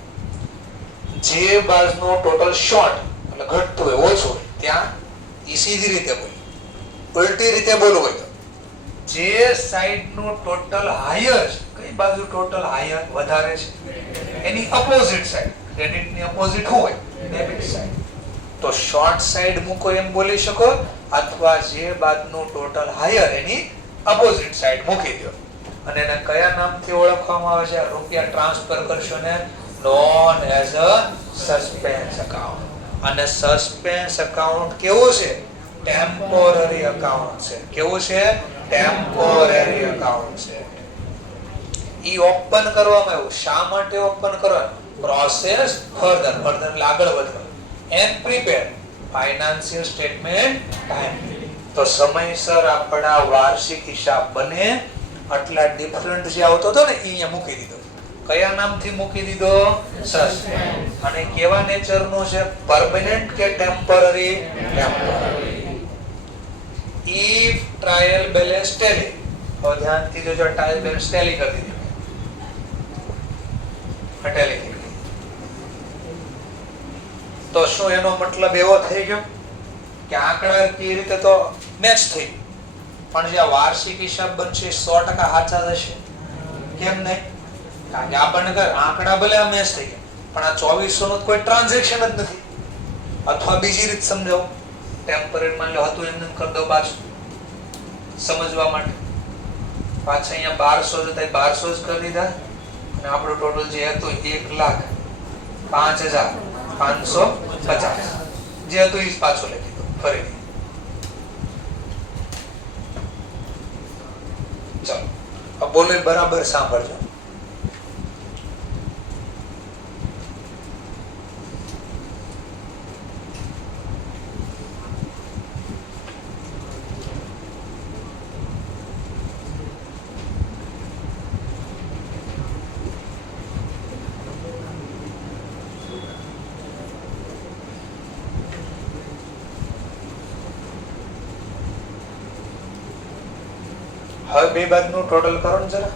જે બાજુનો ટોટલ શોર્ટ એટલે ઘટતું હોય, ઓછું હોય ત્યાં ઈ સીધી રીતે બોલી. ઉલટી રીતે બોલવું હોય તો જે સાઈડનું ટોટલ હાયર છે, કઈ બાજુ ટોટલ હાયર વધારે છે એની અપોઝિટ સાઈડ. ક્રેડિટની અપોઝિટ શું હોય? Debit side. તો શોર્ટ સાઈડ મૂકો એમ બોલી શકો, અથવા જે બાજુનું ટોટલ હાયર એની અપોઝિટ સાઈડ મૂકી દો. અને એને કયા નામથી ઓળખવામાં આવે છે? રૂપિયા ટ્રાન્સફર કરશો ને known as a suspense account. અને સસ્પેન્સ એકાઉન્ટ કેવું છે? ટેમ્પોરરી એકાઉન્ટ છે. કેવું છે? ટેમ્પોરરી એકાઉન્ટ છે. ઈ ઓપન કરવામાં આવ્યું. શા માટે ઓપન કરવાનું? Process further. ફર્ધર એટલે આગળ વધવા. And prepare financial statement time. તો સમયસર આપણા વાર્ષિક હિસાબ બને. આટલા ડિફરન્ટ જે આવતો હતો ને એ અહીંયા મૂકી દીધો. કયા નામથી મૂકી દીધો? સસ્પેન્સ. અને કેવા નેચરનો છે? પરમેનન્ટ કે temporary? Temporary. If trial balance Tally. હવે ધ્યાનથી જોજો, ટ્રાયલ બેલેન્સ ટેલી કરી દીધી. ટેલી કરી. તો શું એનો મતલબ એવો થઈ ગયો કે આંકડા કઈ રીતે તો મેચ થઈ, પણ જે વાર્ષિક હિસાબ બનશે 100% સાચા થશે? કેમ નહીં? કારણ કે આપણને આંકડા ભલે મેચ થઈ ગયા, પણ આ 2400 નું કોઈ ટ્રાન્ઝેક્શન જ નથી. અથવા બીજી રીત સમજાવો. ટેમ્પરરી માં લો હતું એમને કરી દો પાછું સમજવા માટે. પાછા અહીંયા 1200 હતા, 1200 જ કરી દીધા. અને આપણું ટોટલ જે હતું 1,05,550 જે હતું એ પાછો લખી દો ફરીથી. ચલો બોલે બરાબર સાંભળજો. હવે બે બાજુનું ટોટલ કરો ને જરા.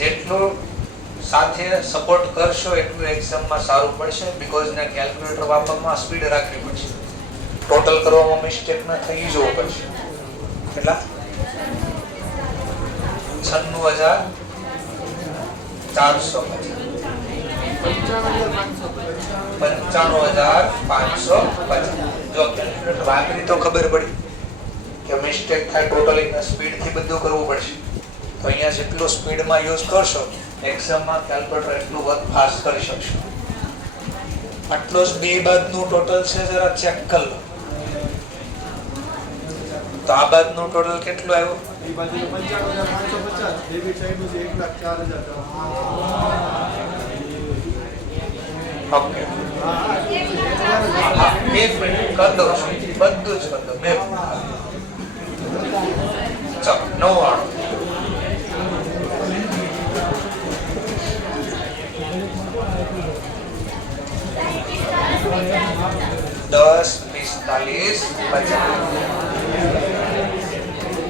જેટલું સાથે સપોર્ટ કરશો એટલું એક્ઝામમાં સારું પડશે. બીકોઝ ને કેલ્ક્યુલેટર વાપરવામાં સ્પીડ રાખવી પડશે. ટોટલ કરવામાં મિસ્ટેક ન થઈ જવું પડશે. કેટલા? 96,450. 95,550. જો કેલ્ક્યુલેટર વાપરી તો ખબર પડી કે મિસ્ટેક થાય. ટોટલી સ્પીડ થી બધું કરવું પડશે. તો અહીંયા જેટલું સ્પીડમાં યુઝ કરશો એક્ઝામમાં કેલ્ક્યુલેટર એટલું વધુ ફાસ્ટ કરી શકશો. આટલો જ બે બાદનું ટોટલ છે, જરા ચેક કરી લો. તો આ બાદનું ટોટલ કેટલું આવ્યું? એ બાજુ 95,550. ડેબિટ સાઈડ નું 1,04,000. ઓકે. એક મિનિટ કર દો, બધું જ કર દો. મેં ચાલો 99. દસ 45 50.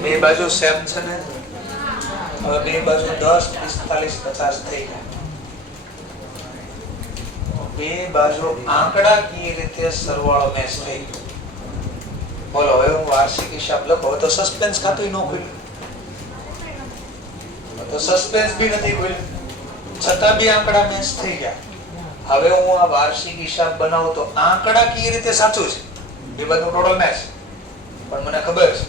બે બાજુ સેમ છે ને? હવે બે બાજુ 10 45 50 થઈ ગયા. બે બાજુ આંકડાકીય રીતે સરવાળો મેચ થઈ ગયો. બોલો હવે હું વાર્ષિક હિસાબ લખો તો સસ્પેન્સ ખાતું ન ખુલ્યું, તો સસ્પેન્સ બી નથી ખુલ્યું, છતાં બી આંકડા મેચ થઈ ગયા. હવે હું આ વાર્ષિક હિસાબ બનાવું તો આંકડાકીય રીતે સાચું છે, એ બધું ટોટલ મેચ. પણ મને ખબર છે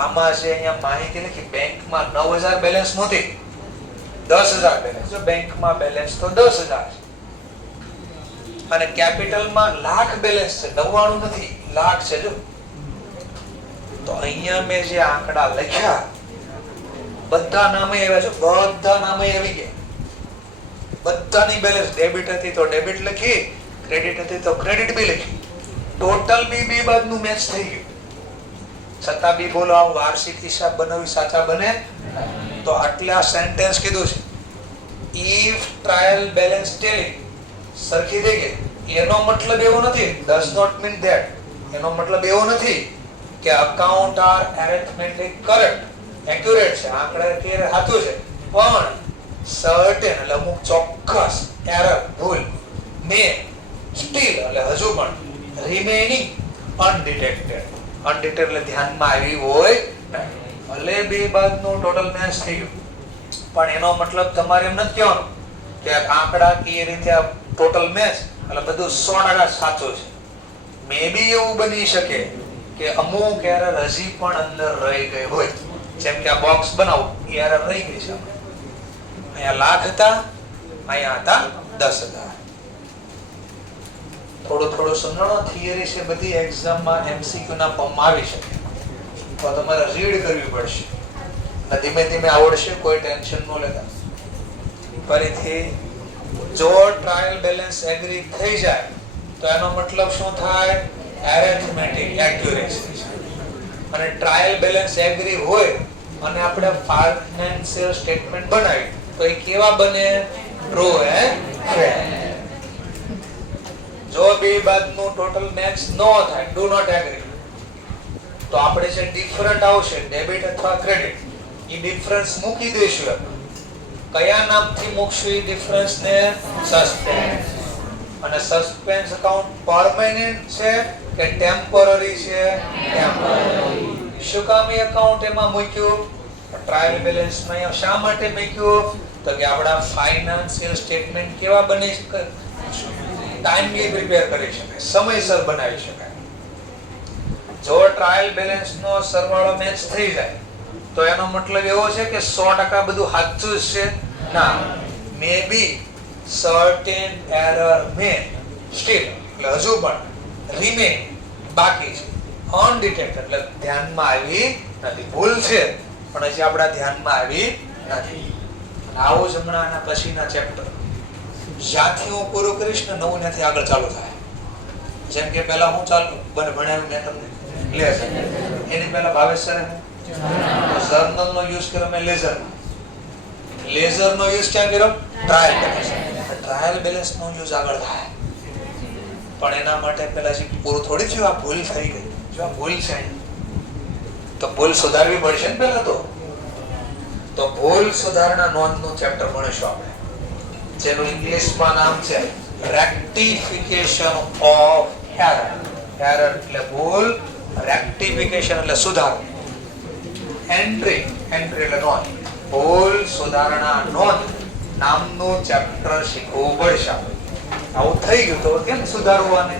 આમાં છે અહીંયા માહિતી લખી બેંકમાં 9,000 બેલેન્સ નહોતી, 10,000 બેલેન્સ. જો બેંકમાં બેલેન્સ તો 10,000 છે અને કેપિટલમાં લાખ બેલેન્સ છે, 99 નથી, લાખ છે. જો તો અહીંયા મેં જે આંકડા લખ્યા બધા નામે આવ્યા છે, બધા નામે આવી ગયા. બધાની બેલેન્સ ડેબિટ હતી તો ડેબિટ લખી, ક્રેડિટ હતી તો ક્રેડિટ બી લખી. ટોટલ બી બે બાજુનું મેચ થઈ ગયું. છતાં બી બોલો આ વાર્ષિક હિસાબ બનાવી સાચા બને? તો આટલા સેન્ટેન્સ કીધું છે. ઇફ ટ્રાયલ બેલેન્સ ટેલી સરખી થઈ ગઈ. એનો મતલબ એવો નથી, does not mean that. એનો મતલબ એવો નથી કે account are arithmetic correct, accurate છે, આંકડા કે સાચું છે, પણ certain એટલે અમુક ચોક્કસ error ભૂલ may still એટલે હજુ પણ remaining undetected. undetected એટલે ધ્યાનમાં આવી હોય નહીં. ભલે બે બાદનું ટોટલ મેચ થઈ ગયું, પણ એનો મતલબ તમારે એમ નથી કહેવાનું કે આંકડાકીય રીતે આ ટોટલ મેચ એટલે બધું 100% સાચું છે. મે બી એવું બની શકે કે અમુક એરર હજી પણ અંદર રહી ગઈ હોય. જેમ કે આ બોક્સ બનાવું, એ એરર રહી ગઈ છે. અહીંયા લાખ હતા, અહીંયા હતા 10,000. થોડું સમજણો થિયરી છે બધી એક્ઝામમાં એમસીક્યુ ના ફોર્મમાં આવી શકે, તો તમારે રીડ કરવી પડશે. ધીમે ધીમે આવડશે, કોઈ ટેન્શન ન લેતા. ફરીથી જો ટ્રાયલ બેલેન્સ એગ્રી થઈ જાય તો એનો મતલબ શું થાય? Arithmetic accuracy. અને ટ્રાયલ બેલેન્સ એગ્રી હોય અને આપણે ફાઇનાન્શિયલ સ્ટેટમેન્ટ બનાવી તો એ કેવા બને? ટ્રુ એન્ડ ફેર. જો બે બાદનું ટોટલ મેચ ન થાય, ડુ નોટ એગ્રી, તો આપણે જે ડિફરન્ટ આવશે ડેબિટ અથવા ક્રેડિટ, એ ડિફરન્સ મૂકી દઈશું. કયા નામથી મૂકશું એ ડિફરન્સ ને? સસ્પેન્સ. અને સસ્પેન્સ અકાઉન્ટ પરમેનન્ટ છે કે ટેમ્પરરી છે? ટેમ્પરરી. શું કામ એ અકાઉન્ટ એમાં મૂક્યું? ટ્રાયલ બેલેન્સમાં શા માટે મૂક્યું? તો કે આપણા ફાઇનાન્શિયલ સ્ટેટમેન્ટ કેવા બની શકે? ટાઈમલી પ્રિપેર કરી શકાય, સમયસર બનાવી શકાય. જો ટ્રાયલ બેલેન્સનો સરવાળો મેચ થઈ જાય તો એનો મતલબ એવો છે કે 100% બધું સાચું જ છે? ના. મે બી certain error may still એટલે હજુ પણ remain બાકી છે, undetected એટલે ધ્યાનમાં આવી નથી. ભૂલ છે પણ હજી આપણા ધ્યાનમાં આવી નથી. આવું જ હમણાં આના પછીના ચેપ્ટર જ્યાંથી હું પૂરું કરીશ ને નવું ત્યાંથી આગળ ચાલુ થાય. જેમ કે પહેલા હું ચાલુ ભણાવ્યું મેં તમને લેઝર, એની પહેલા ભાવેશ સરે જર્નલ નો યુઝ કર્યો મેં લેઝર. લેઝર નો યુઝ ક્યાં કર્યો? Trial balance. ટ્રાયલ બેલેન્સ નો યુઝ આગળ થાય, પણ એના માટે પહેલા જે પૂરું થોડી થયું, આ ભૂલ થઈ ગઈ. જો આ ભૂલ છે તો ભૂલ સુધારવી પડશે ને પહેલા તો ભૂલ સુધારણા નોંધનું ચેપ્ટર ભણીશું આપણે, જેનું ઇંગ્લિશમાં નામ છે રેક્ટિફિકેશન ઓફ એરર. એરર એટલે ભૂલ, રેક્ટિફિકેશન એટલે સુધારો, એન્ટ્રી એટલે નોંધ. ભૂલ સુધારણા નોંધ નામનું ચેપ્ટર શીખવું પડશે. આવું થઈ ગયું તો કેમ સુધારવું આને?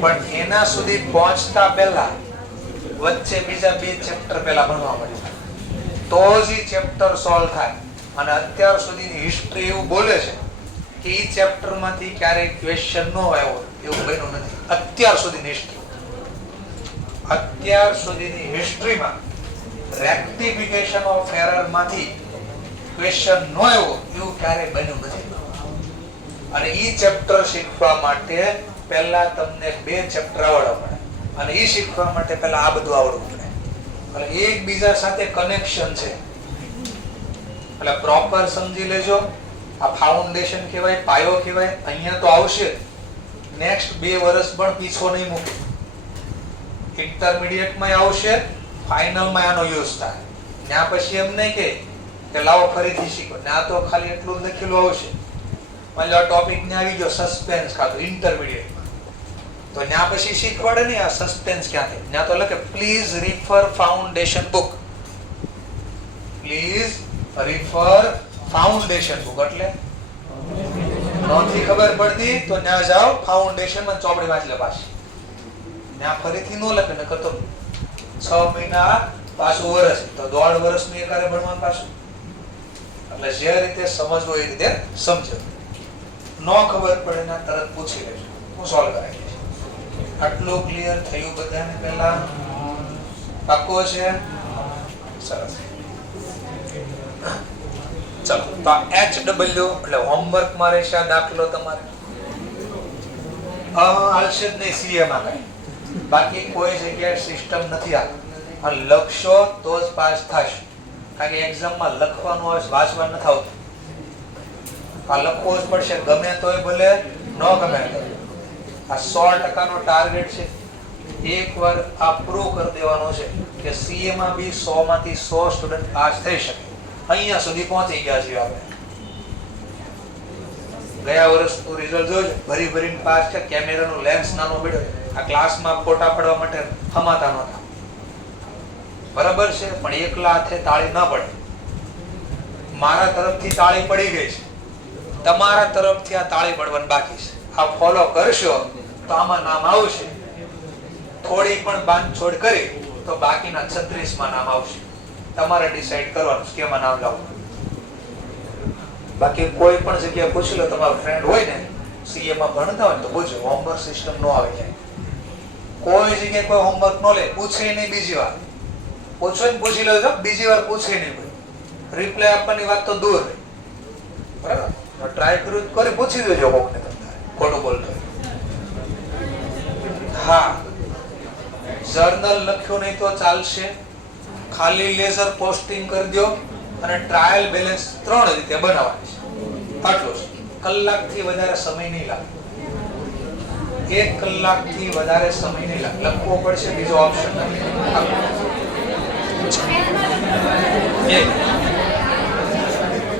પણ એના સુધી પહોંચતા પહેલા વચ્ચે બીજા બે ચેપ્ટર પહેલા ભણવા પડશે, તો જ એ ચેપ્ટર સોલ્વ થાય. અને અત્યાર સુધીની હિસ્ટ્રી એવું બોલે છે કે એ ચેપ્ટરમાંથી ક્યારેય ક્વેશ્ચન ન આવ્યો એવું બન્યું નથી. અત્યાર સુધીની હિસ્ટ્રીમાં રેક્ટિફિકેશન ઓફ એરર માંથી ક્વેશ્ચન ન આવ્યો એવું ક્યારેય બન્યું નથી. અને એ ચેપ્ટર શીખવા માટે પહેલા તમને બે ચેપ્ટર આવડવા પડે, અને એ શીખવા માટે પહેલા આ બધું આવડવું પડે. એટલે એકબીજા સાથે કનેક્શન છે, એટલે પ્રોપર સમજી લેજો. આ ફાઉન્ડેશન કહેવાય, પાયો કહેવાય. અહીંયા તો આવશે, નેક્સ્ટ 2 વર્ષ પણ પીછો નહીં મૂકે. ઇન્ટરમીડિયેટમાં આવશે, ફાઇનલમાં આનો યુઝ થાય. ત્યાં પછી એમ નહીં કે લાવો ફરીથી શીખો, ત્યાં તો ખાલી એટલું જ લખેલું આવશે. માની લો ટોપિક ને આવી ગયો સસ્પેન્સ ખાતો ઇન્ટરમીડિયેટમાં, તો ત્યાં પછી શીખવાડે નહીં આ સસ્પેન્સ ક્યાંથી. ત્યાં તો લખે please refer foundation book. Please refer foundation book એટલે નોંધથી ખબર પડતી તો ત્યાં જાઓ ફાઉન્ડેશન માં ચોપડી વાંચી લે પાછી. ત્યાં ફરીથી નો લખે, નકર તો 6 મહિના પાછું વર્ષ તો 1.5 વર્ષનું એકારે ભણવાનું પાછું. એટલે જે રીતે સમજવું એ રીતે સમજો. નો ખબર પડે ને તરત પૂછી લેજો, હું સોલ્વ કરાવી દઈશ. આટલું ક્લિયર થયું બધાને? પહેલા પાક્કો છે? સરસ. ચલો તો HW એટલે હોમવર્ક માં રહેશે. આ દાખલો તમારે હાલશે જ નહીં CA માં કઈ, બાકી કોઈ જગ્યાએ સિસ્ટમ નથી. આ લખશો તો જ પાસ થશે, કારણ કે એક્ઝામમાં લખવાનું આવે, વાંચવા નથી આવતું. આ લખવો જ પડશે, ગમે તોય ભલે ન ગમે તો. આ 100% નો ટાર્ગેટ છે. એકવાર આ પ્રૂવ કરી દેવાનો છે કે સીએ માં બી 100 માંથી 100 સ્ટુડન્ટ પાસ થઈ શકે. અહીંયા સુધી પહોંચી ગયા છીએ આપણે. ગયા વર્ષનું રિઝલ્ટ જોજો, ભરી ભરીને પાસ છે. કેમેરાનું લેન્સ નાનો પડ્યો, આ ક્લાસમાં ફોટા પડવા માટે હમાતા નહોતા. બરાબર છે, પણ એકલા હાથે તાળી ન પડે. મારા તરફથી તાળી પડી ગઈ છે, તમારા તરફથી આ તાળી પડવાની બાકી છે. આ ફોલો કરશો તો આમાં નામ આવશે. થોડી પણ બાંધછોડ કરી તો બાકીના 36 માં નામ આવશે. તમારે ડિસાઈડ કરવાનું છે કેમાં નામ લાવવું. બાકી કોઈ પણ જગ્યાએ પૂછી લો, તમારો ફ્રેન્ડ હોય ને સીએ માં ભણતા હોય તો પૂછો, હોમવર્ક સિસ્ટમ નો આવે જાય. કોઈ જગ્યાએ કોઈ હોમવર્ક નો લે, પૂછે નહીં. બીજી વાર પૂછો ને પૂછી લો, બીજી વાર પૂછે નહીં. રિપ્લાય આપવાની વાત તો દૂર રહી. બરાબર, ટ્રાય કર્યું કરી પૂછી દેજો કોકને, ખોટું બોલતો. હા, જર્નલ લખ્યું નહીં તો ચાલશે. ખાલી લેઝર પોસ્ટિંગ કરી દો અને ટ્રાયલ બેલેન્સ 3 રીતે બનાવવાની છે. આટલું છે. કલાકથી વધારે સમય નહીં લાગે. 1 કલાકથી વધારે સમય નહીં લાગે. લખવો પડશે, બીજો ઓપ્શન નથી.